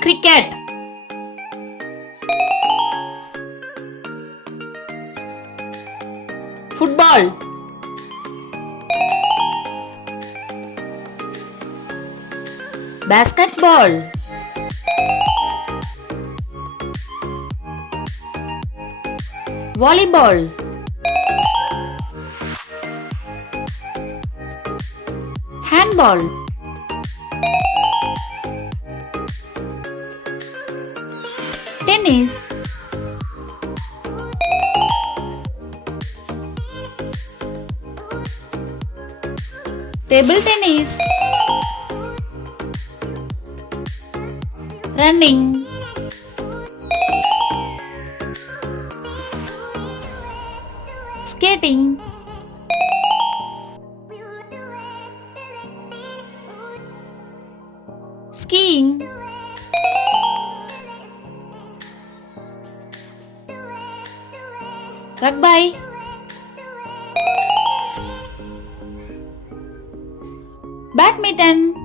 cricket, football, basketball, volleyball, handball, tennis, table tennis, running, skating, skiing, rugby, badminton,